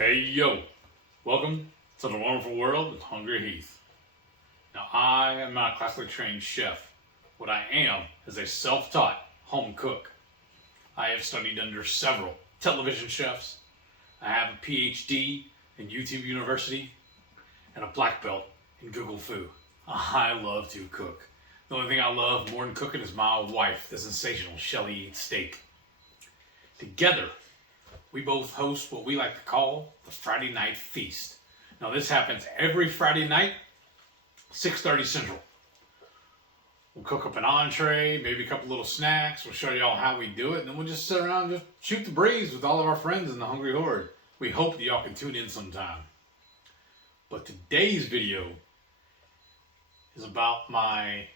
Hey yo, welcome to the wonderful world of Hungry Heath. Now I am not a classically trained chef. What I am is a self-taught home cook. I have studied under several television chefs. I have a PhD in YouTube University and a black belt in Google Fu. I love to cook. The only thing I love more than cooking is my wife, the sensational Shelly Eats Steak. Together, we both host what we like to call the Friday Night Feast. Now this happens every Friday night, 6:30 Central. We'll cook up an entree, maybe a couple little snacks. We'll show y'all how we do it, and then we'll just sit around and just shoot the breeze with all of our friends in the Hungry Horde. We hope that y'all can tune in sometime. But today's video is about my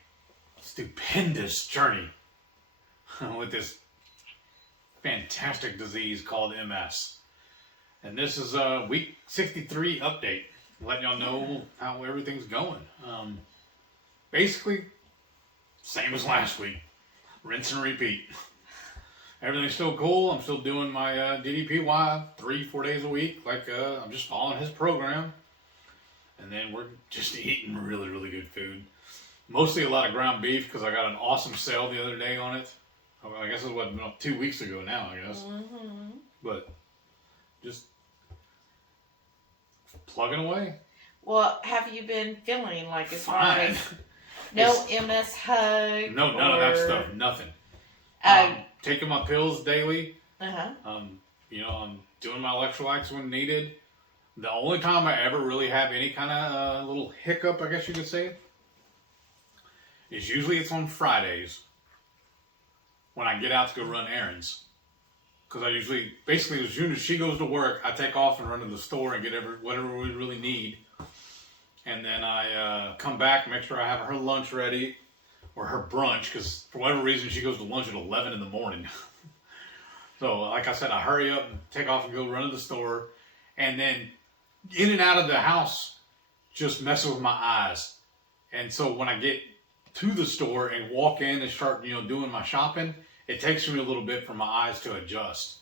stupendous journey with this fantastic disease called MS. And this is a week 63 update, letting y'all know how everything's going. Basically, same as last week. Rinse and repeat. Everything's still cool. I'm still doing my DDPY 3-4 days a week. I'm just following his program. And then we're just eating really, really good food. Mostly a lot of ground beef because I got an awesome sale the other day on it. I guess it was 2 weeks ago now, I guess. Mm-hmm. But just plugging away. Well, have you been feeling like as far Fine. as no MS hug? No, none of that stuff. Nothing. Taking my pills daily. I'm doing my electrolytes when needed. The only time I ever really have any kind of little hiccup, I guess you could say, is usually it's on Fridays when I get out to go run errands. Because I usually, basically, as soon as she goes to work, I take off and run to the store and get whatever we really need. And then I come back, make sure I have her lunch ready, or her brunch, because for whatever reason she goes to lunch at 11 in the morning. So, like I said, I hurry up and take off and go run to the store. And then in and out of the house just messes with my eyes. And so when I get to the store and walk in and start, doing my shopping, it takes me a little bit for my eyes to adjust.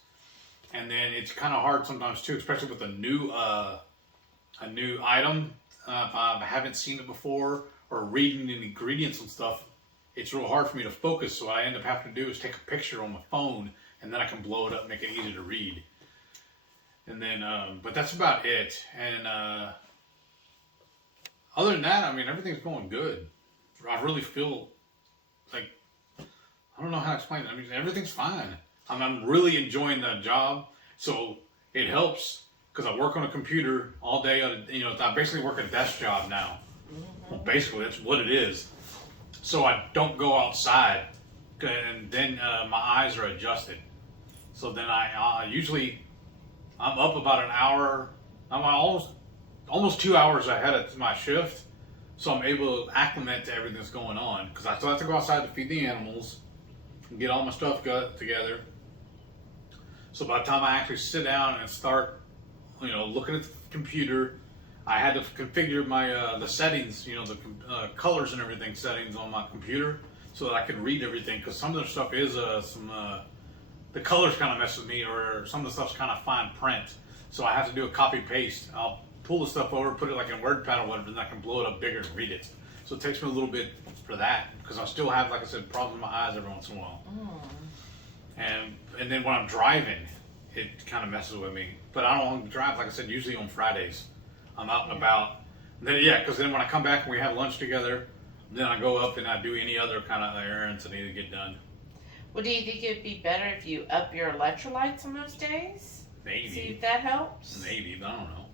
And then it's kind of hard sometimes too, especially with a new item. If I haven't seen it before or reading the ingredients and stuff, it's real hard for me to focus. So what I end up having to do is take a picture on my phone and then I can blow it up and make it easy to read. And then, but that's about it. And other than that, everything's going good. I really feel like, I don't know how to explain it. Everything's fine. I'm really enjoying that job. So it helps because I work on a computer all day. I basically work a desk job now. Well, basically, that's what it is. So I don't go outside, and then my eyes are adjusted. So then I'm up about an hour. I'm almost 2 hours ahead of my shift. So I'm able to acclimate to everything that's going on. Because I still have to go outside to feed the animals and get all my stuff together. So by the time I actually sit down and start, looking at the computer, I had to configure my the settings, the colors and everything settings on my computer so that I could read everything. Because some of the stuff is the colors kind of mess with me, or some of the stuff's kind of fine print. So I have to do a copy paste. I'll pull the stuff over, put it like in WordPad or whatever, and I can blow it up bigger and read it. So it takes me a little bit for that because I still have, like I said, problems with my eyes every once in a while. And then when I'm driving, it kind of messes with me. But I don't want to drive, like I said, usually on Fridays. I'm out and about. And then, because then when I come back and we have lunch together, then I go up and I do any other kind of errands that need to get done. Well, do you think it'd be better if you up your electrolytes on those days? Maybe. See if that helps? Maybe, but I don't know.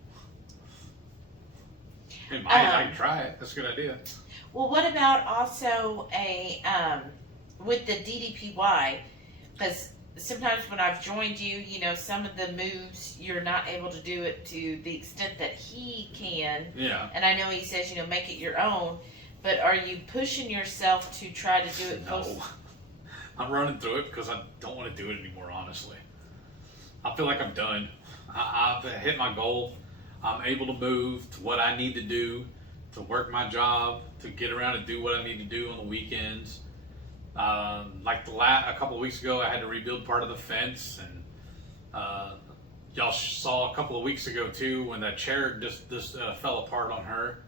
It might. I can try it. That's a good idea. Well, what about also with the DDPY? Because sometimes when I've joined you, some of the moves you're not able to do it to the extent that he can. Yeah. And I know he says, make it your own. But are you pushing yourself to try to do it? No. I'm running through it because I don't want to do it anymore, honestly. I feel like I'm done. I've hit my goal. I'm able to move to what I need to do, to work my job, to get around and do what I need to do on the weekends. Like a couple of weeks ago, I had to rebuild part of the fence, and y'all saw a couple of weeks ago too when that chair just fell apart on her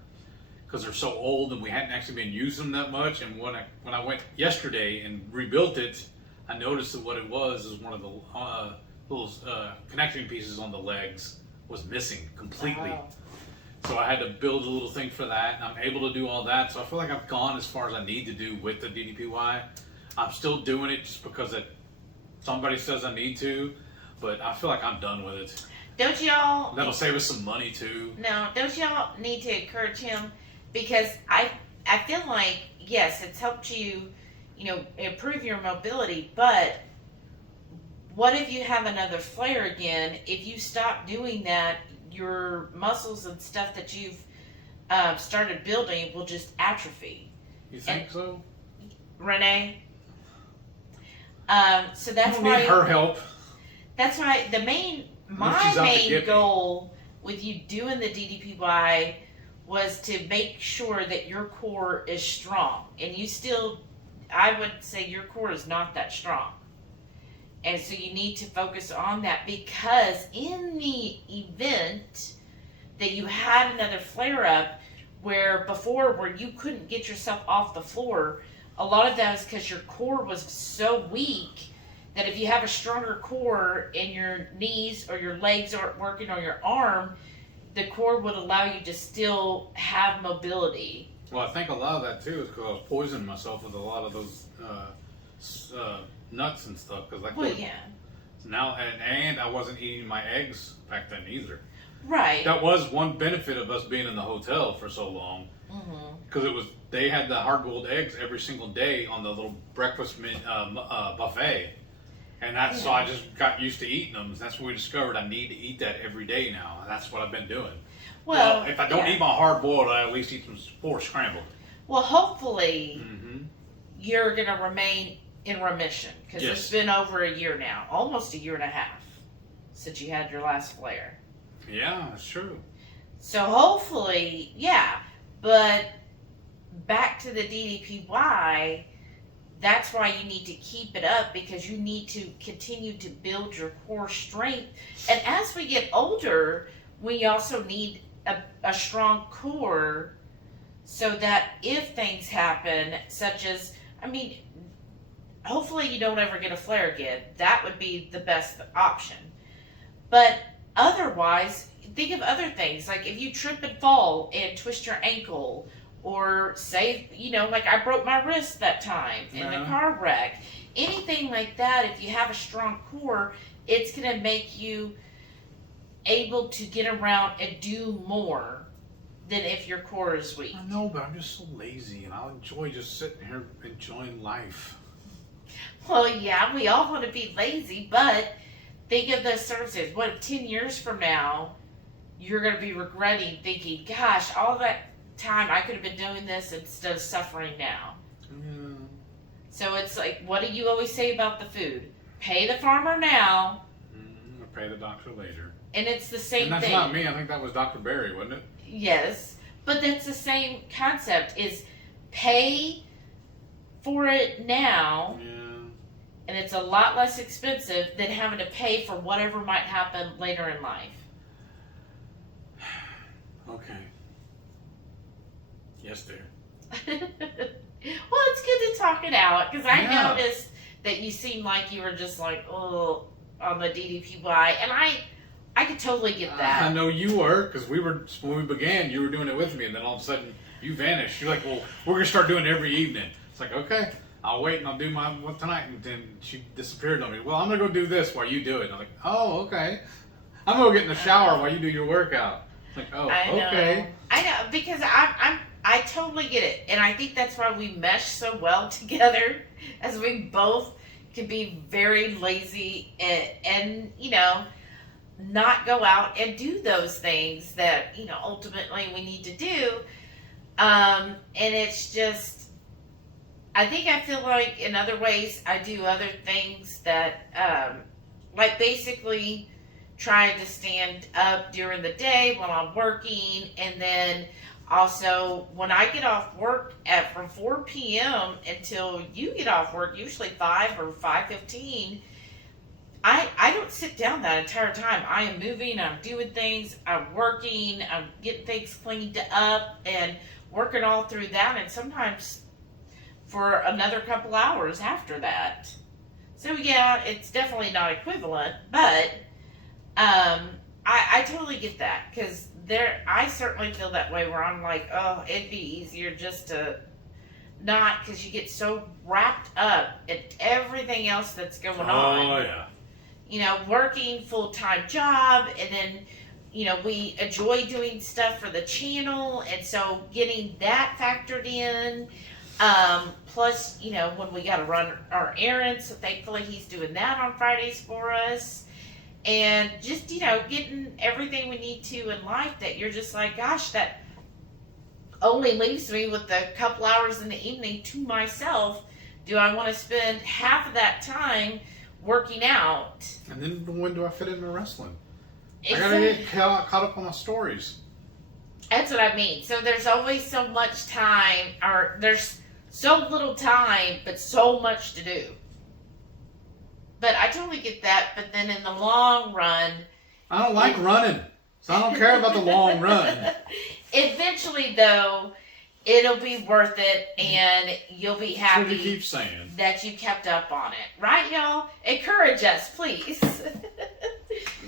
because they're so old and we hadn't actually been using them that much. And when I went yesterday and rebuilt it, I noticed that what it was is one of the little connecting pieces on the legs was missing completely. Wow. So I had to build a little thing for that, and I'm able to do all that. So I feel like I've gone as far as I need to do with the DDPY. I'm still doing it just because somebody says I need to, but I feel like I'm done with it. Don't y'all? That'll save us some money too. No, don't y'all need to encourage him? Because I feel like, yes, it's helped you, improve your mobility, but what if you have another flare again? If you stop doing that, your muscles and stuff that you've started building will just atrophy. You think so? Renee? So that's I don't why need her help. That's why my main goal with you doing the DDPY was to make sure that your core is strong. And I would say your core is not that strong. And so you need to focus on that, because in the event that you had another flare up where you couldn't get yourself off the floor, a lot of that is because your core was so weak that if you have a stronger core and your knees or your legs aren't working or your arm, the core would allow you to still have mobility. Well, I think a lot of that too is because I was poisoning myself with a lot of those nuts and stuff. Now, and I wasn't eating my eggs back then either. Right. That was one benefit of us being in the hotel for so long, because they had the hard-boiled eggs every single day on the little breakfast buffet, and so I just got used to eating them. That's when we discovered I need to eat that every day now. And that's what I've been doing. Well, if I don't eat my hard-boiled, I at least eat some 4 scrambled. Well, hopefully you're going to remain in remission, because it's been over a year now, almost a year and a half since you had your last flare. Yeah, that's true. So hopefully, but back to the DDPY, that's why you need to keep it up, because you need to continue to build your core strength. And as we get older, we also need a strong core, so that if things happen, such as, hopefully you don't ever get a flare again. That would be the best option. But otherwise, think of other things. Like if you trip and fall and twist your ankle, or say, like I broke my wrist that time in a car wreck. Anything like that, if you have a strong core, it's going to make you able to get around and do more than if your core is weak. I know, but I'm just so lazy, and I'll enjoy just sitting here enjoying life. Well, yeah, we all want to be lazy, but think of the circumstances. What if 10 years from now, you're going to be regretting, thinking, gosh, all that time I could have been doing this instead of suffering now. Yeah. So it's like, what do you always say about the food? Pay the farmer now. Or pay the doctor later. And it's the same thing. And that's not me. I think that was Dr. Barry, wasn't it? Yes. But that's the same concept, is pay for it now. Yeah. And it's a lot less expensive than having to pay for whatever might happen later in life. Okay. Yes, dear. Well, it's good to talk it out, because I noticed that you seemed like you were just like, oh, on the DDPY, and I could totally get that. I know you were, because when we began, you were doing it with me, and then all of a sudden you vanished. You're like, well, we're gonna start doing it every evening. It's like, okay, I'll wait and I'll do my one tonight, and then she disappeared on me. Well, I'm gonna go do this while you do it. I'm like, oh, okay. I'm gonna get in the shower while you do your workout. It's like, oh, okay. I know, because I totally get it, and I think that's why we mesh so well together, as we both can be very lazy and not go out and do those things that ultimately we need to do. And it's just, I feel like in other ways I do other things that like basically trying to stand up during the day while I'm working, and then also when I get off work from 4 p.m. until you get off work, usually 5 or 5:15, I don't sit down that entire time. I am moving, I'm doing things, I'm working, I'm getting things cleaned up and working all through that, and sometimes for another couple hours after that. So yeah, it's definitely not equivalent, but I totally get that, because I certainly feel that way where I'm like, oh, it'd be easier just to not, because you get so wrapped up in everything else that's going on. Oh, yeah. You know, working full-time job, and then, you know, we enjoy doing stuff for the channel, and so getting that factored in. Plus, you know, when we got to run our errands, so thankfully he's doing that on Fridays for us. And just, you know, getting everything we need to in life that you're just like, gosh, that only leaves me with a couple hours in the evening to myself. Do I want to spend half of that time working out? And then when do I fit into wrestling? I It's gotta get caught up on my stories. That's what I mean. So there's always so much time, or there's so little time, but so much to do. But I totally get that. But then in the long run, I don't like running, so I don't care about the long run. eventually, though, it'll be worth it, and you'll be That's what you happy keep saying. that you kept up on it. Right, y'all? Encourage us, please.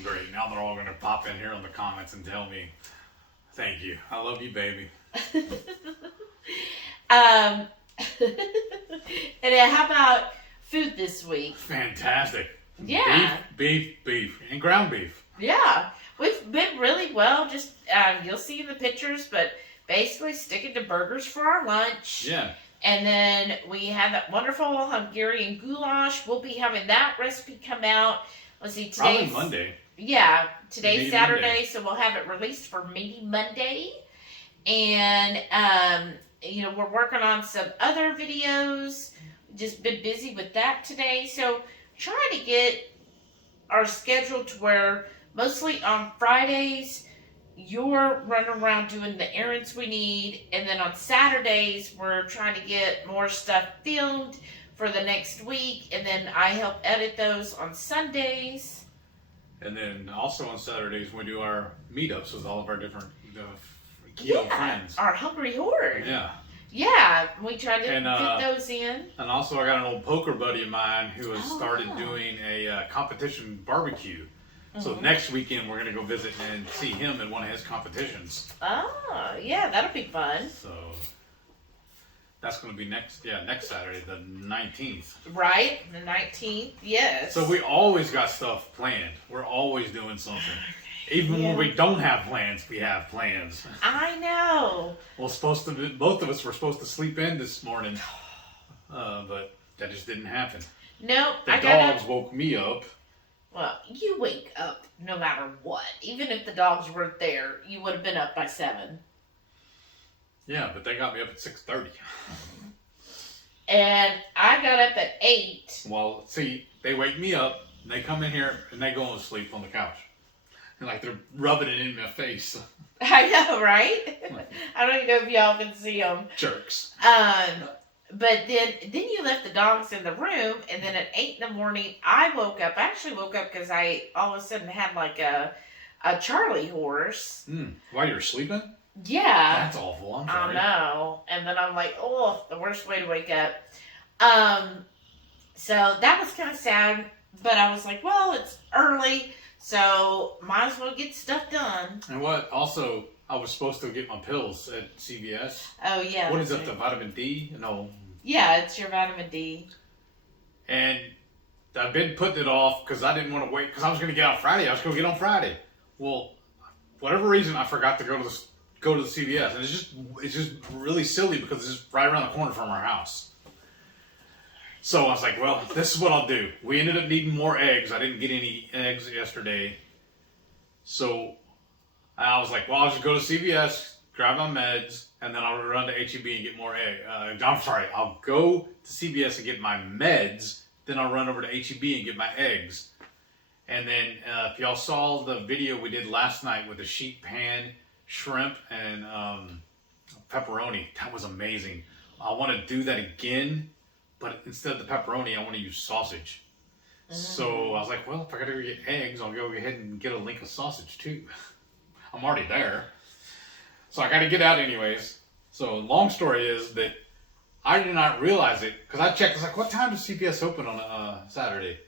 Great. Now they're all going to pop in here on the comments and tell me, thank you. I love you, baby. And then how about food this week? Fantastic. Yeah. Beef, and ground beef. Yeah, we've been really well. Just you'll see in the pictures, but basically sticking to burgers for our lunch. Yeah. And then we have that wonderful Hungarian goulash. We'll be having that recipe come out. Let's see, today's Probably Monday. Yeah, today's Maybe Saturday, Monday. so we'll have it released for maybe Monday. And you know, we're working on some other videos. Just been busy with that today, so trying to get our schedule to where mostly on Fridays you're running around doing the errands we need, and then on Saturdays we're trying to get more stuff filmed for the next week, and then I help edit those on Sundays. And then also on Saturdays we do our meetups with all of our different keto friends. Our Hungry Horde. Yeah. Yeah, we try to And, fit those in. And also I got an old poker buddy of mine who has started Oh. doing a competition barbecue. So next weekend we're going to go visit and see him in one of his competitions. Oh, yeah, that'll be fun. So that's going to be next Saturday, the 19th. Right? The 19th, yes. So we always got stuff planned. We're always doing something. Even when we don't have plans, we have plans. I know. Well, both of us were supposed to sleep in this morning, but that just didn't happen. Nope. The dogs woke me up. Well, you wake up no matter what. Even if the dogs weren't there, you would have been up by 7. Yeah, but they got me up at 6:30. And I got up at 8. Well, see, they wake me up, and they come in here, and they go and sleep on the couch. And like they're rubbing it in my face. I know, right? I don't even know if y'all can see them. Jerks. But then you left the dogs in the room, and then at 8 in the morning, I woke up. I actually woke up because I all of a sudden had like a Charlie horse. While you're sleeping? Yeah. That's awful. I'm sorry. I know. And then I'm like, oh, the worst way to wake up. So that was kind of sad, but I was like, well, it's early, so might as well get stuff done. And what? Also, I was supposed to get my pills at CVS. Oh, yeah. What is it, the vitamin D? No. Yeah, it's your vitamin D. And I've been putting it off because I didn't want to wait, because I was going to get on Friday. I was going to get on Friday. Well, whatever reason, I forgot to go to the CVS. And it's just really silly because it's just right around the corner from our house. So I was like, well, this is what I'll do. We ended up needing more eggs. I didn't get any eggs yesterday. So I was like, well, I'll just go to CVS, grab my meds, and then I'll run to HEB and get more eggs. I'll go to CVS and get my meds, then I'll run over to HEB and get my eggs. And then if y'all saw the video we did last night with the sheet pan, shrimp, and pepperoni, that was amazing. I want to do that again, but instead of the pepperoni, I want to use sausage. So I was like, well, if I gotta go get eggs, I'll go ahead and get a link of sausage too. I'm already there. So I gotta get out anyways. So long story is that I did not realize it, because I checked, I was like, what time does CPS open on a Saturday?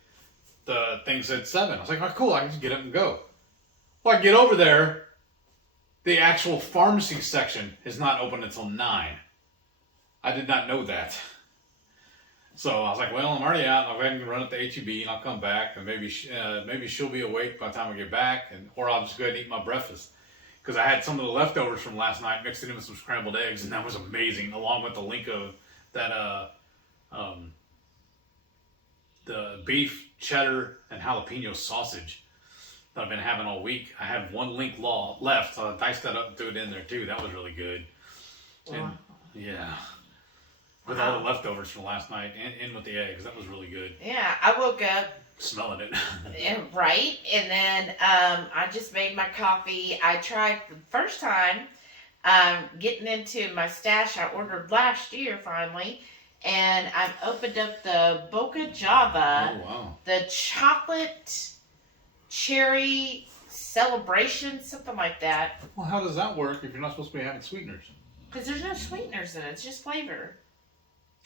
The thing said 7. I was like, oh cool, I can just get up and go. Well, I get over there, the actual pharmacy section is not open until 9. I did not know that. So I was like, well, I'm already out. I'll go ahead and run up to HEB and I'll come back, and maybe she'll be awake by the time I get back, or I'll just go ahead and eat my breakfast. Because I had some of the leftovers from last night, mixed it in with some scrambled eggs, and that was amazing, along with the link of that the beef, cheddar, and jalapeno sausage that I've been having all week. I had one link left, so I diced that up and threw it in there too. That was really good. And, yeah. With all the leftovers from last night, and in with the eggs. That was really good. Yeah, I woke up smelling it. right, and then I just made my coffee. I tried the first time getting into my stash I ordered last year finally, and I've opened up the Boca Java, the chocolate cherry celebration, something like that. Well, how does that work if you're not supposed to be having sweeteners? Because there's no sweeteners in it, it's just flavor.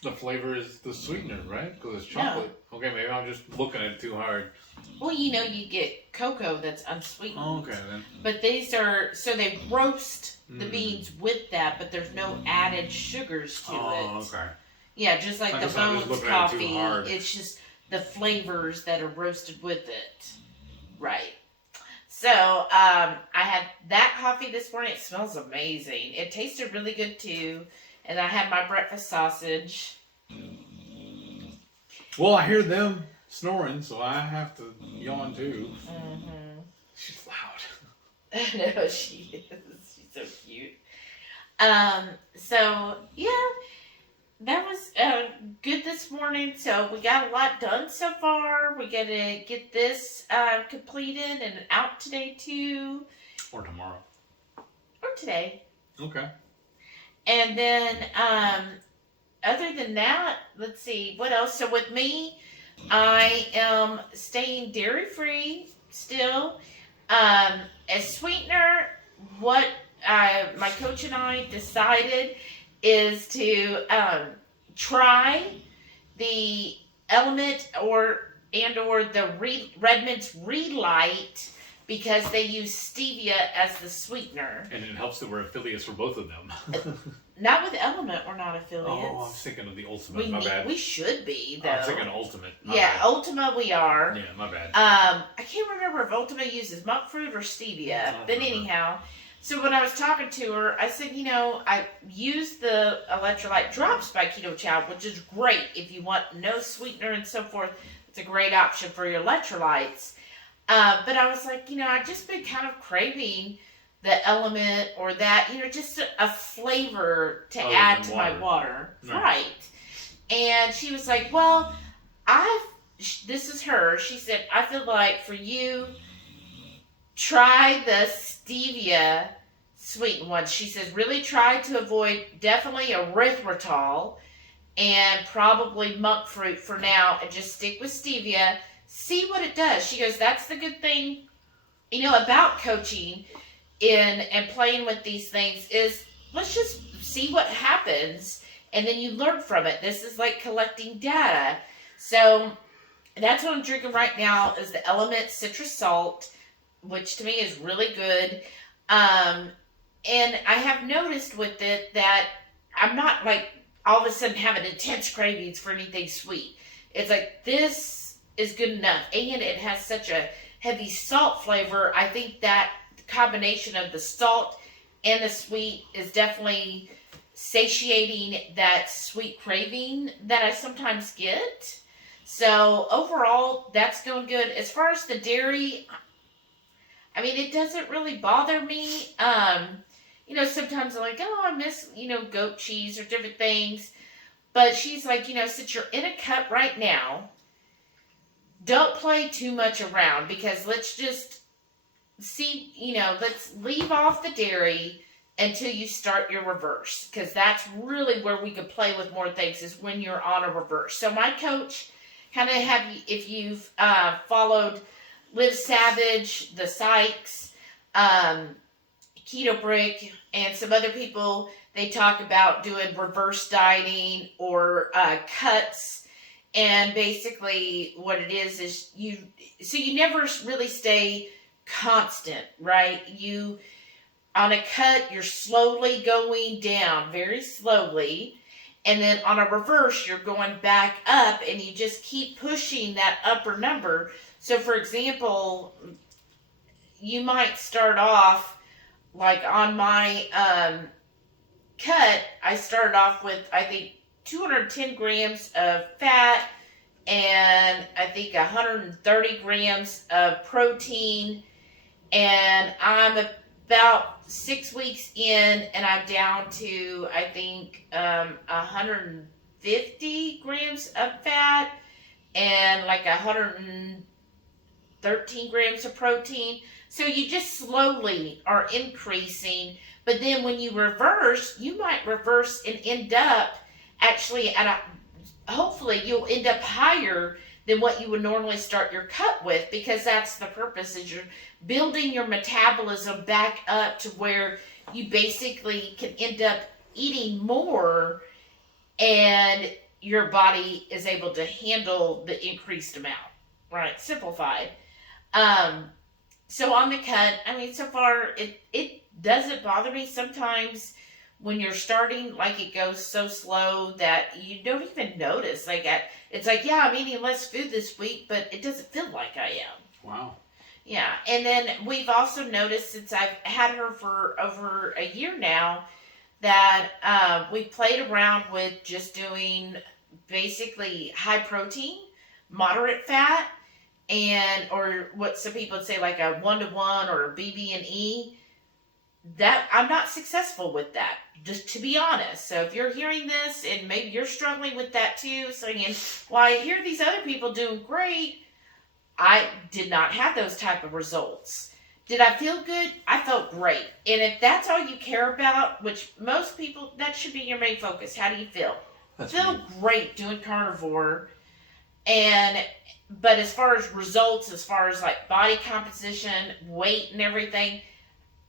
The flavor is the sweetener, right? Because it's chocolate. No. Okay, maybe I'm just looking at it too hard. Well, you get cocoa that's unsweetened. Oh, okay, then. But these are, so they roast the beans with that, but there's no added sugars to it. Oh, okay. Yeah, just like the Bones coffee. It's just the flavors that are roasted with it. Right. So, I had that coffee this morning. It smells amazing. It tasted really good too. And I had my breakfast sausage. Well, I hear them snoring, so I have to yawn too. Mm-hmm. She's loud. I know she is. She's so cute. So, yeah, that was good this morning. So we got a lot done so far. We got to get this completed and out today too. Or tomorrow. Or today. Okay. And then, other than that, let's see, what else? So with me, I am staying dairy-free still. As sweetener, what my coach and I decided is to try the Element or the Redmond's Relight, because they use stevia as the sweetener. And it helps that we're affiliates for both of them. Not with Element, we're not affiliates. Oh, I'm thinking of the Ultimate. My bad. We should be, though. I'm thinking of Ultimate. My yeah, bad. Ultima we are. Yeah, my bad. I can't remember if Ultima uses monk fruit or stevia. But anyhow, so when I was talking to her, I said, I used the electrolyte drops by Keto Chow, which is great if you want no sweetener and so forth. It's a great option for your electrolytes. But I was like, I've just been kind of craving the Element or that, just a flavor to add to my water. Nice. Right. And she was like, well, this is her. She said, I feel like for you, try the stevia sweetened ones. She says, really try to avoid definitely erythritol and probably monk fruit for now, and just stick with stevia. See what it does. She goes, that's the good thing, about coaching and playing with these things is let's just see what happens, and then you learn from it. This is like collecting data. So that's what I'm drinking right now is the Element Citrus Salt, which to me is really good. And I have noticed with it that I'm not like all of a sudden having intense cravings for anything sweet. It's like this is good enough, and it has such a heavy salt flavor. I think that combination of the salt and the sweet is definitely satiating that sweet craving that I sometimes get. So overall, that's going good. As far as the dairy, I mean, it doesn't really bother me. Sometimes I'm like, oh, I miss, goat cheese or different things. But she's like, since you're in a cut right now, don't play too much around, because let's just see, let's leave off the dairy until you start your reverse, because that's really where we could play with more things, is when you're on a reverse. So my coach kind of have you, if you've followed Live Savage, the Sykes, Keto Brick, and some other people, they talk about doing reverse dieting or cuts. And basically what it is you never really stay constant, right? You, on a cut, you're slowly going down, very slowly. And then on a reverse, you're going back up, and you just keep pushing that upper number. So for example, you might start off, like on my cut, I started off with, I think, 210 grams of fat and I think 130 grams of protein. And I'm about 6 weeks in, and I'm down to, I think, 150 grams of fat and like 113 grams of protein. So you just slowly are increasing. But then when you reverse, you might reverse and end up actually hopefully you'll end up higher than what you would normally start your cut with, because that's the purpose, is you're building your metabolism back up to where you basically can end up eating more and your body is able to handle the increased amount, right? Simplified. So on the cut, I mean, so far it doesn't bother me. Sometimes when you're starting, like, it goes so slow that you don't even notice. It's like, yeah, I'm eating less food this week, but it doesn't feel like I am. Wow. Yeah, and then we've also noticed, since I've had her for over a year now, that we played around with just doing basically high protein, moderate fat, or what some people would say like a 1-to-1 or a BB&E. That I'm not successful with that, just to be honest. So if you're hearing this and maybe you're struggling with that too, saying, well, I hear these other people doing great, I did not have those type of results. Did I feel good? I felt great. And if that's all you care about, which most people, that should be your main focus. How do you feel? Feel great doing carnivore. But as far as results, as far as like body composition, weight and everything,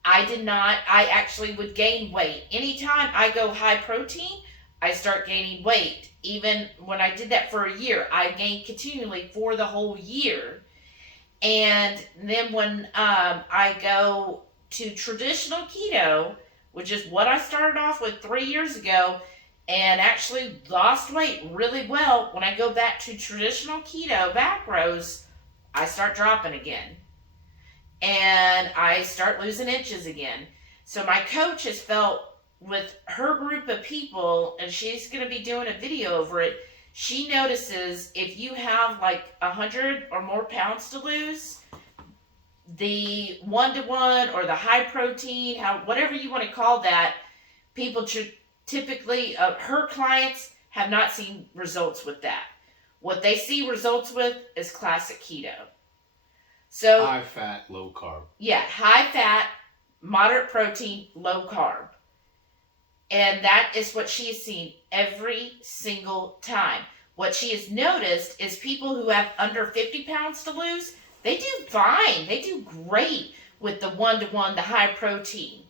I did not. I actually would gain weight. Anytime I go high protein, I start gaining weight. Even when I did that for a year, I gained continually for the whole year. And then when I go to traditional keto, which is what I started off with 3 years ago, and actually lost weight really well, when I go back to traditional keto macros, I start dropping again. And I start losing inches again. So my coach has felt with her group of people, and she's going to be doing a video over it, she notices if you have like 100 or more pounds to lose, the 1-to-1 or the high protein, whatever you want to call that, people typically, her clients have not seen results with that. What they see results with is classic keto. So high fat, low carb. Yeah, high fat, moderate protein, low carb. And that is what she has seen every single time. What she has noticed is people who have under 50 pounds to lose, they do fine. They do great with the 1-to-1, the high protein.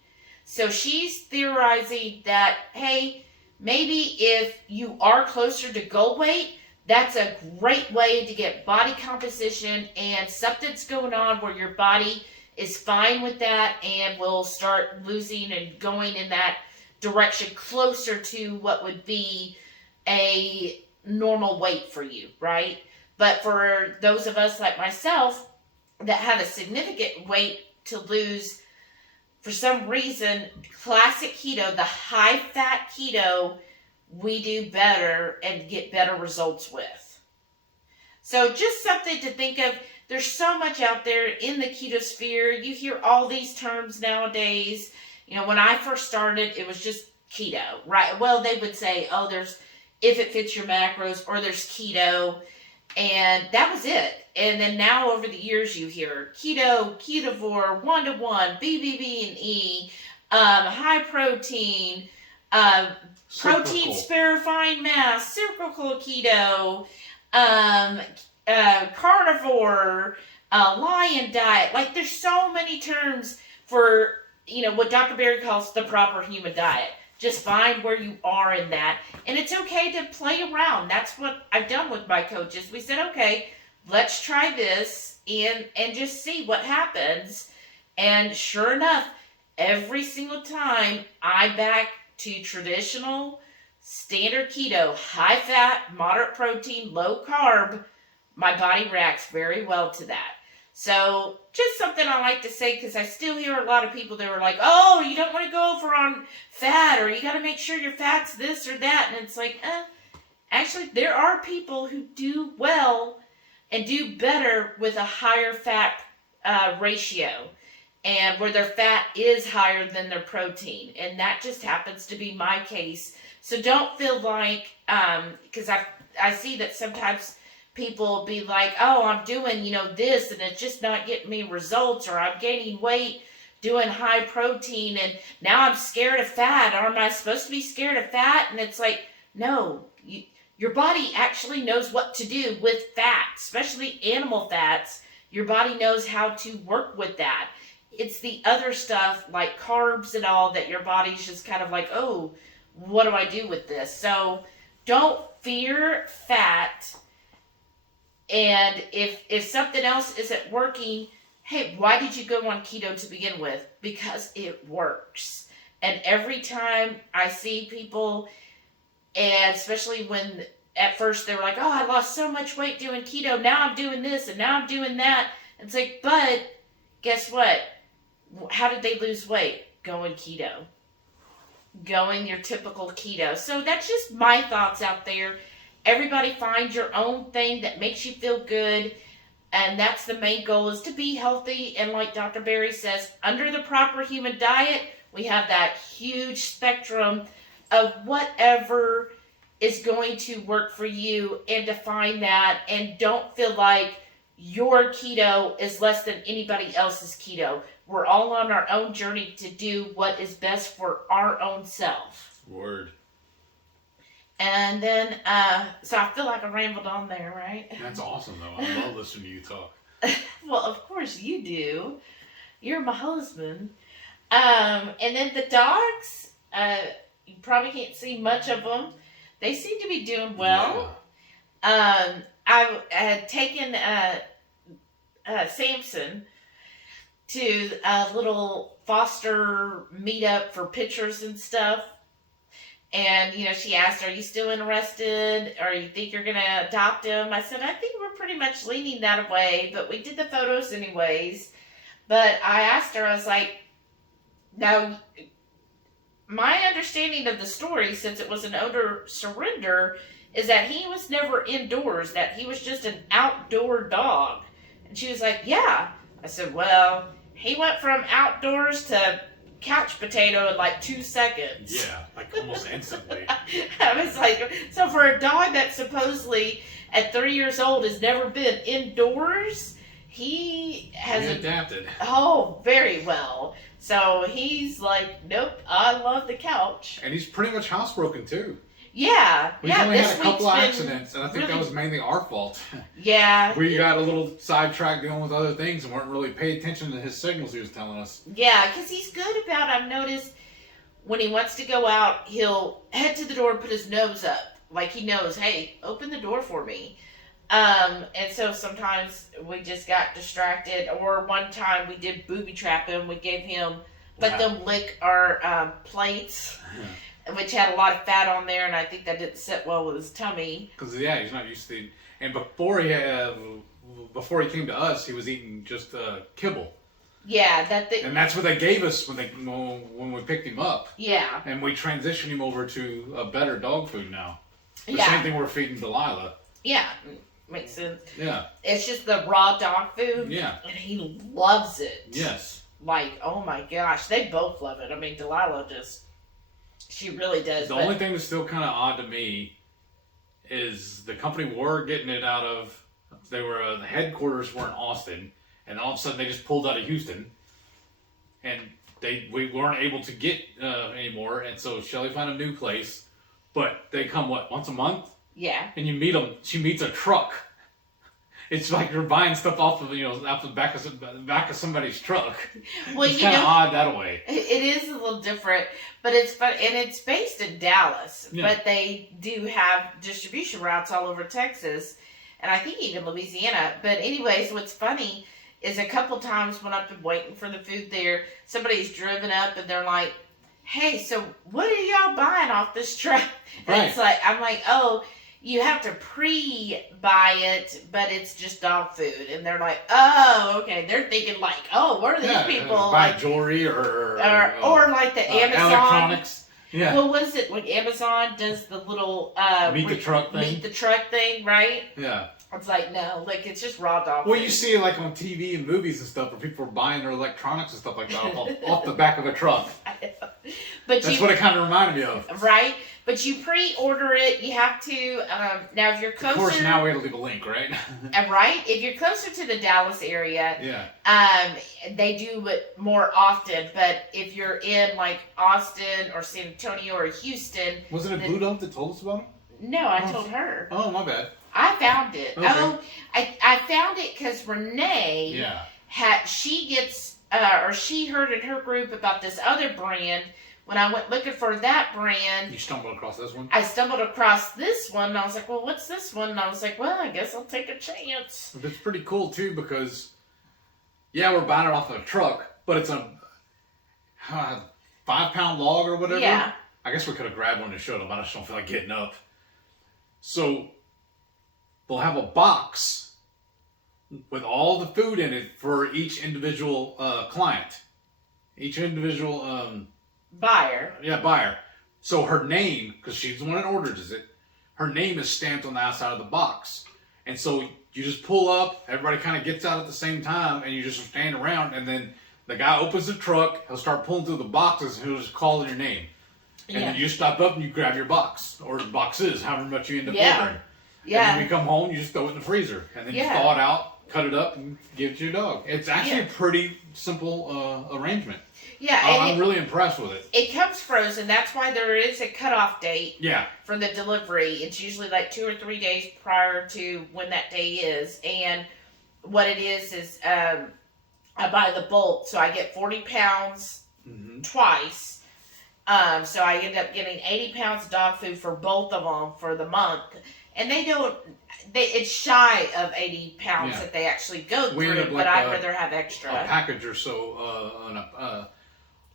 So she's theorizing that, hey, maybe if you are closer to goal weight, that's a great way to get body composition and something's going on where your body is fine with that and will start losing and going in that direction closer to what would be a normal weight for you, right? But for those of us like myself that have a significant weight to lose, for some reason, classic keto, the high fat keto, we do better and get better results with. So just something to think of. There's so much out there in the keto sphere. You hear all these terms nowadays. You know, when I first started, it was just keto, right? Well, they would say, oh, there's if it fits your macros, or there's keto, and that was it. And then now over the years, you hear keto, ketovore, 1-to-1, BBB&E, high protein, protein sparing fine mass, cyclical keto, um, carnivore, lion diet. Like, there's so many terms for, what Dr. Berry calls the proper human diet. Just find where you are in that. And it's okay to play around. That's what I've done with my coaches. We said, okay, let's try this and just see what happens. And sure enough, every single time I back to traditional, standard keto, high fat, moderate protein, low carb, my body reacts very well to that. So just something I like to say, because I still hear a lot of people that are like, oh, you don't want to go over on fat, or you got to make sure your fat's this or that. And it's like, actually, there are people who do well and do better with a higher fat ratio, and where their fat is higher than their protein. And that just happens to be my case. So don't feel like, because I see that sometimes people be like, oh, I'm doing, this, and it's just not getting me results, or I'm gaining weight doing high protein, and now I'm scared of fat, or am I supposed to be scared of fat? And it's like, no, your body actually knows what to do with fat, especially animal fats. Your body knows how to work with that. It's the other stuff, like carbs and all, that your body's just kind of like, oh, what do I do with this? So don't fear fat. And if something else isn't working, hey, why did you go on keto to begin with? Because it works. And every time I see people, and especially when at first they were like, oh, I lost so much weight doing keto, now I'm doing this, and now I'm doing that. And it's like, but guess what? How did they lose weight? Going keto. Going your typical keto. So that's just my thoughts out there. Everybody find your own thing that makes you feel good, and that's the main goal, is to be healthy. And like Dr. Berry says, under the proper human diet, we have that huge spectrum of whatever is going to work for you, and to find that, and don't feel like your keto is less than anybody else's keto. We're all on our own journey to do what is best for our own self. Word. And then, so I feel like I rambled on there, right? That's awesome, though. I love listening to you talk. Well, of course you do. You're my husband. And then the dogs, you probably can't see much of them. They seem to be doing well. Yeah. I had taken Samson to a little foster meetup for pictures and stuff. And, she asked, are you still interested? Or you think you're going to adopt him? I said, I think we're pretty much leaning that way, but we did the photos anyways. But I asked her, I was like, now, my understanding of the story, since it was an owner surrender, is that he was never indoors, that he was just an outdoor dog. And she was like, yeah. I said, well, he went from outdoors to couch potato in like 2 seconds. Yeah, like almost instantly. I was like, so for a dog that supposedly at 3 years old has never been indoors, he has adapted. Oh, very well. So he's like, nope, I love the couch. And he's pretty much housebroken too. Yeah. We've only had a couple of accidents, and I think that was mainly our fault. Yeah. We got a little sidetracked dealing with other things and weren't really paying attention to his signals he was telling us. Yeah, because he's good about, I've noticed, when he wants to go out, he'll head to the door and put his nose up. Like he knows, hey, open the door for me. And so sometimes we just got distracted. Or one time we did booby trap him. We gave him, let them lick our plates. Which had a lot of fat on there, and I think that didn't sit well with his tummy. Because he's not used to. And before he came to us, he was eating just kibble. Yeah, and that's what they gave us when we picked him up. Yeah. And we transitioned him over to a better dog food now. The same thing we're feeding Delilah. Yeah, makes sense. Yeah. It's just the raw dog food. Yeah. And he loves it. Yes. Like, oh my gosh, they both love it. I mean, Delilah just. She really does. The only thing that's still kind of odd to me is the company we're getting it out of. The headquarters were in Austin, and all of a sudden they just pulled out of Houston, and we weren't able to get anymore. And so Shelly found a new place, but they come once a month. Yeah. And you meet them. She meets a truck. It's like you're buying stuff off of off the back of somebody's truck. Well, it's kind of odd that way. It is a little different, but it's fun, and it's based in Dallas. Yeah. But they do have distribution routes all over Texas, and I think even Louisiana. But anyways, what's funny is a couple times when I've been waiting for the food there, somebody's driven up and they're like, "Hey, so what are y'all buying off this truck?" And Right. it's like, I'm like, "Oh, you have to pre-buy it, but it's just dog food." And they're like, "Oh, okay." They're thinking like, "Oh, what are these people buy like?" jewelry or like the Amazon electronics. Yeah. Well, what is it? Like Amazon does the little meet the truck thing, right? Yeah. It's like, no, like it's just raw dog Well, food. you see it like on TV and movies and stuff where people are buying their electronics and stuff like that off the back of a truck. But That's what it kind of reminded me of. Right? But you pre-order it. You have to, now if you're closer... Of course, now we have to leave a link, right? Right? If you're closer to the Dallas area, yeah. They do it more often. But if you're in like Austin or San Antonio or Houston... Wasn't it Blue Dove that told us about it? No, I told her. Oh, my bad. I found it. Okay. Oh, I found it because Renee she heard in her group about this other brand. When I went looking for that brand, You stumbled across this one? I stumbled across this one, and I was like, "Well, what's this one?" And I was like, "Well, I guess I'll take a chance." It's pretty cool too because, we're buying it off of a truck, but it's a 5-pound log or whatever. Yeah. I guess we could have grabbed one and showed them. I just don't feel like getting up. So they'll have a box with all the food in it for each individual client, each individual buyer. Yeah, buyer. So her name, because she's the one that orders it, her name is stamped on the outside of the box. And so you just pull up, everybody kind of gets out at the same time, and you just stand around, and then the guy opens the truck, he'll start pulling through the boxes, and he'll just call your name. And then you stop up and you grab your box, or the boxes, however much you end up ordering. Yeah. And then when you come home, you just throw it in the freezer. And then you thaw it out, cut it up, and give it to your dog. It's actually a pretty simple arrangement. Yeah, I'm really impressed with it. It comes frozen. That's why there is a cutoff date. Yeah. For the delivery. It's usually like 2 or 3 days prior to when that day is. And what it is I buy the bulk, so I get 40 pounds twice. So I end up getting 80 pounds of dog food for both of them for the month. And it's shy of 80 pounds that they actually go through, but I'd rather have extra. A package or so,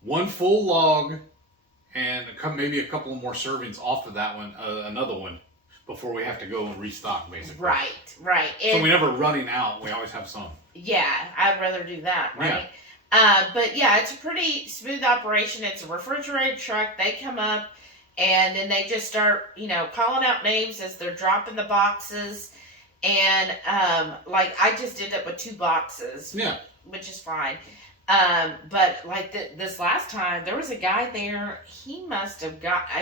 one full log, and maybe a couple of more servings off of that one, another one, before we have to go and restock, basically. Right. So we never running out. We always have some. Yeah, I'd rather do that, right? Yeah. But yeah, it's a pretty smooth operation. It's a refrigerated truck. They come up, and then they just start, calling out names as they're dropping the boxes. And, I just ended up with 2 boxes. Yeah. Which is fine. But this last time, there was a guy there. He must have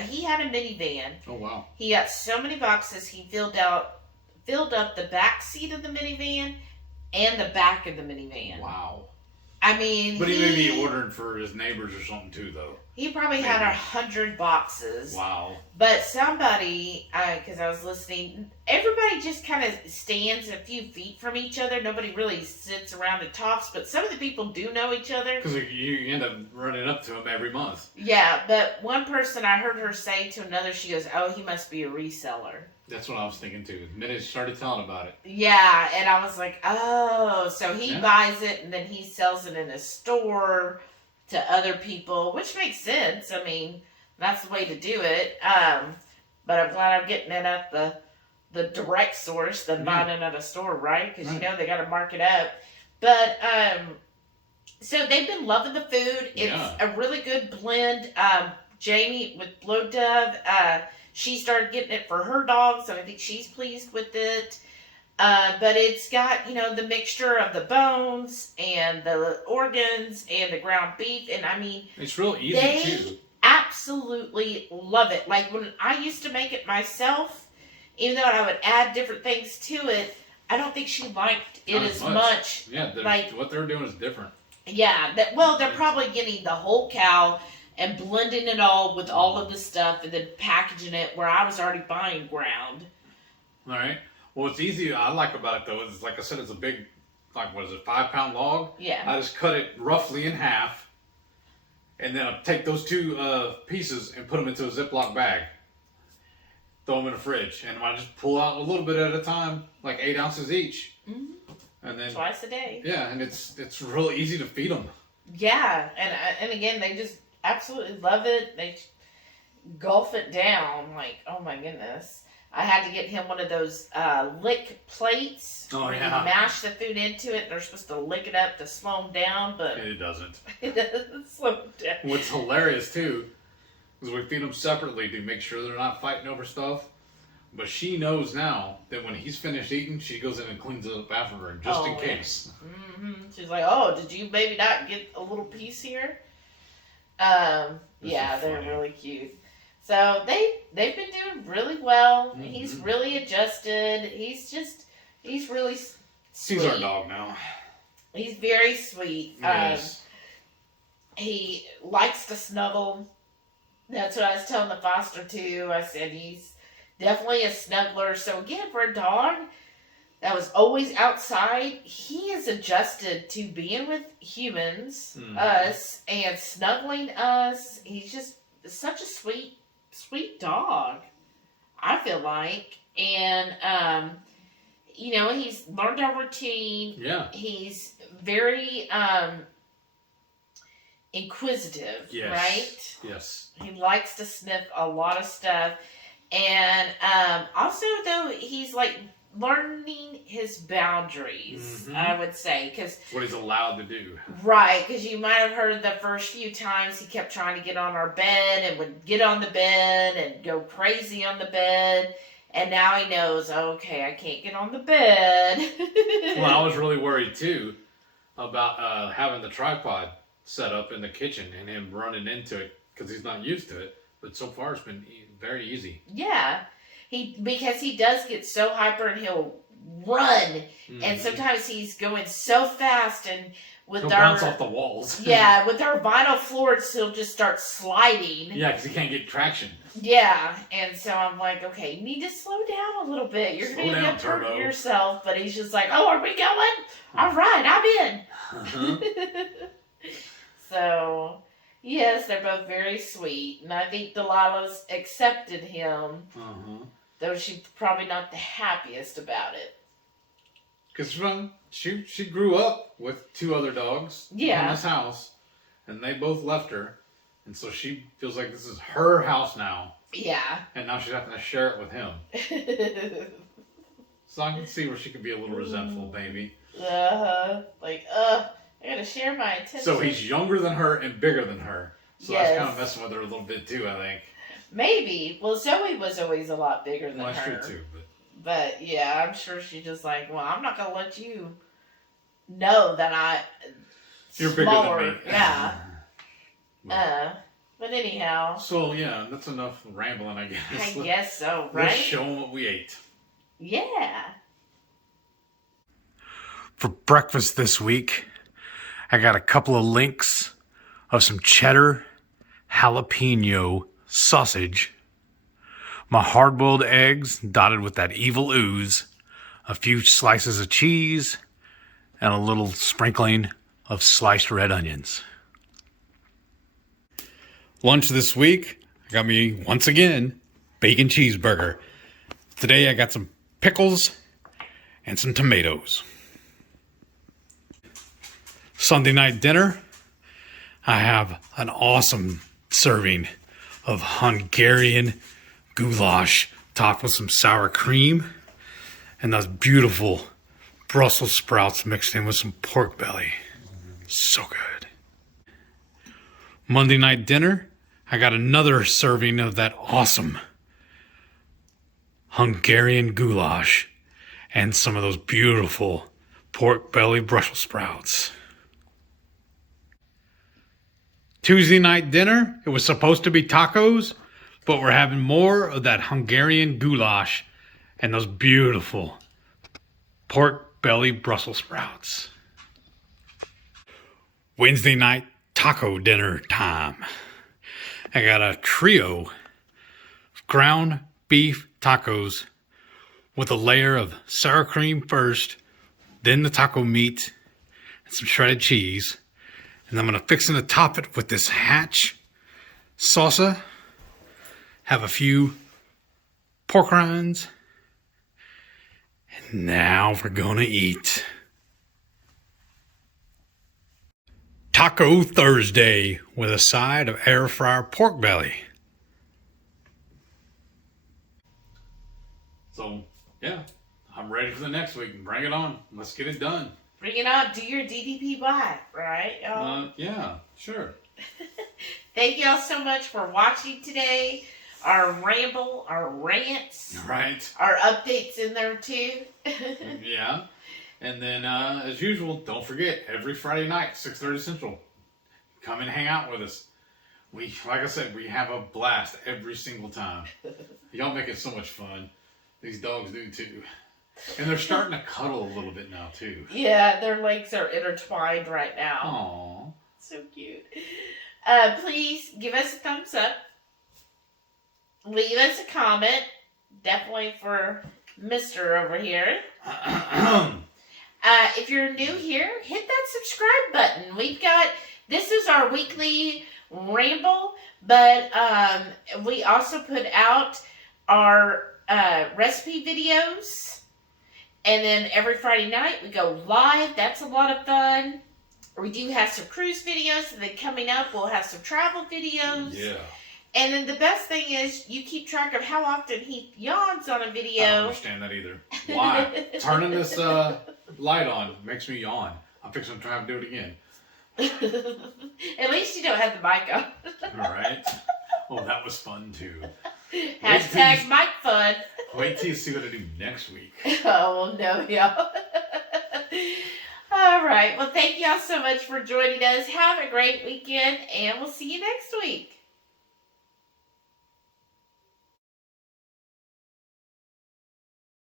he had a minivan. Oh wow! He got so many boxes. He filled up the back seat of the minivan and the back of the minivan. Wow! I mean, but he may be ordering for his neighbors or something too, though. He probably had 100 boxes. Wow! But somebody, because I was listening, everybody just kind of stands a few feet from each other. Nobody really sits around and talks, but some of the people do know each other. Because you end up running up to them every month. Yeah, but one person, I heard her say to another, she goes, "Oh, he must be a reseller." That's what I was thinking too. The minute she started telling about it. Yeah, and I was like, oh, so he buys it and then he sells it in a store to other people, which makes sense. I mean, that's the way to do it. But I'm glad I'm getting it at the direct source than buying it at a store, right? Because they got to mark it up. But so they've been loving the food. It's a really good blend. Jamie with Blow Dove, she started getting it for her dog, so I think she's pleased with it. But it's got, the mixture of the bones and the organs and the ground beef. And I mean, it's real easy too. Absolutely love it. Like when I used to make it myself, even though I would add different things to it, I don't think she liked it as much. Yeah, what they're doing is different. Yeah, they're probably getting the whole cow and blending it all with all of the stuff and then packaging it where I was already buying ground. All right. Well, what's easy I like about it though is, like I said, it's a big, like what is it, 5-pound log? Yeah. I just cut it roughly in half, and then I take those two pieces and put them into a Ziploc bag. Throw them in the fridge, and I just pull out a little bit at a time, like 8 ounces each, and then twice a day. Yeah, and it's really easy to feed them. Yeah, and again, they just absolutely love it. They gulp it down like, oh my goodness. I had to get him one of those lick plates. Oh, where yeah. you mash the food into it, and they're supposed to lick it up to slow them down, but It doesn't. it doesn't slow them down. What's hilarious too is we feed them separately to make sure they're not fighting over stuff. But she knows now that when he's finished eating, she goes in and cleans it up afterward, just in case. She's like, "Oh, did you maybe not get a little piece here?" Yeah, they're really cute. So they've been doing really well. Mm-hmm. He's really adjusted. He's really sweet. He's our dog now. He's very sweet. Yes. He likes to snuggle. That's what I was telling the foster too. I said he's definitely a snuggler. So again, for a dog that was always outside, he is adjusted to being with humans, us, and snuggling us. He's just such a sweet dog, I feel like. And, he's learned our routine. Yeah. He's very inquisitive, right? Yes. He likes to sniff a lot of stuff. And also, though, he's like learning his boundaries, I would say. Cause, what he's allowed to do. Right, because you might have heard the first few times he kept trying to get on our bed and would get on the bed and go crazy on the bed. And now he knows, okay, I can't get on the bed. Well, I was really worried, too, about having the tripod set up in the kitchen and him running into it because he's not used to it. But so far, it's been very easy. Yeah. Because he does get so hyper and he'll run. And sometimes he's going so fast and with he'll bounce off the walls. Yeah, with our vinyl floors, he'll just start sliding. Yeah, because he can't get traction. Yeah, and so I'm like, okay, you need to slow down a little bit. You're going to get hurt yourself. But he's just like, oh, are we going? All right, I'm in. So, yes, they're both very sweet. And I think Delilah's accepted him. Though she's probably not the happiest about it. Because she grew up with 2 other dogs in this house, and they both left her, and so she feels like this is her house now. Yeah. And now she's having to share it with him. So I can see where she could be a little resentful, maybe. I gotta share my attention. So he's younger than her and bigger than her. So that's kind of messing with her a little bit too, I think. Maybe. Well, Zoe was always a lot bigger than her. That's true too, but yeah, I'm sure she's just like, well, I'm not gonna let you know that you're smaller. Bigger than me. Yeah. But anyhow. So yeah, that's enough rambling, I guess. I guess so, right? Let's show them what we ate. Yeah. For breakfast this week, I got a couple of links of some cheddar jalapeno sausage, my hard-boiled eggs dotted with that evil ooze, a few slices of cheese, and a little sprinkling of sliced red onions. Lunch this week, I got me, once again, bacon cheeseburger. Today I got some pickles and some tomatoes. Sunday night dinner, I have an awesome serving of Hungarian goulash topped with some sour cream and those beautiful Brussels sprouts mixed in with some pork belly. So good. Monday night dinner, I got another serving of that awesome Hungarian goulash and some of those beautiful pork belly Brussels sprouts. Tuesday night dinner, it was supposed to be tacos, but we're having more of that Hungarian goulash and those beautiful pork belly Brussels sprouts. Wednesday night taco dinner time. I got a trio of ground beef tacos with a layer of sour cream first, then the taco meat, and some shredded cheese. And I'm going to fix to top it with this Hatch salsa. Have a few pork rinds. And now we're going to eat. Taco Thursday with a side of air fryer pork belly. So, yeah, I'm ready for the next week. Bring it on. Let's get it done. Bring it on. Do your DDPY, right, y'all? Yeah, sure. Thank y'all so much for watching today. Our ramble, our rants. Right. Our updates in there, too. Yeah. And then, as usual, don't forget, every Friday night, 6:30 Central, come and hang out with us. Like I said, we have a blast every single time. Y'all make it so much fun. These dogs do too. And they're starting to cuddle a little bit now too. Yeah, their legs are intertwined right now. Aww. So cute. Please give us a thumbs up. Leave us a comment. Definitely for Mr. over here. If you're new here, hit that subscribe button. This is our weekly ramble, but we also put out our recipe videos, and then every Friday night we go live. That's a lot of fun. We do have some cruise videos, and then coming up we'll have some travel videos. Yeah. And then the best thing is you keep track of how often he yawns on a video. I don't understand that either. Why? Turning this light on makes me yawn. I'm fixing to try and do it again. At least you don't have the mic on. All right. Oh, that was fun too. Hashtag mic fun. Wait till you see what I do next week. Oh, no, y'all. All right. Well, thank y'all so much for joining us. Have a great weekend, and we'll see you next week.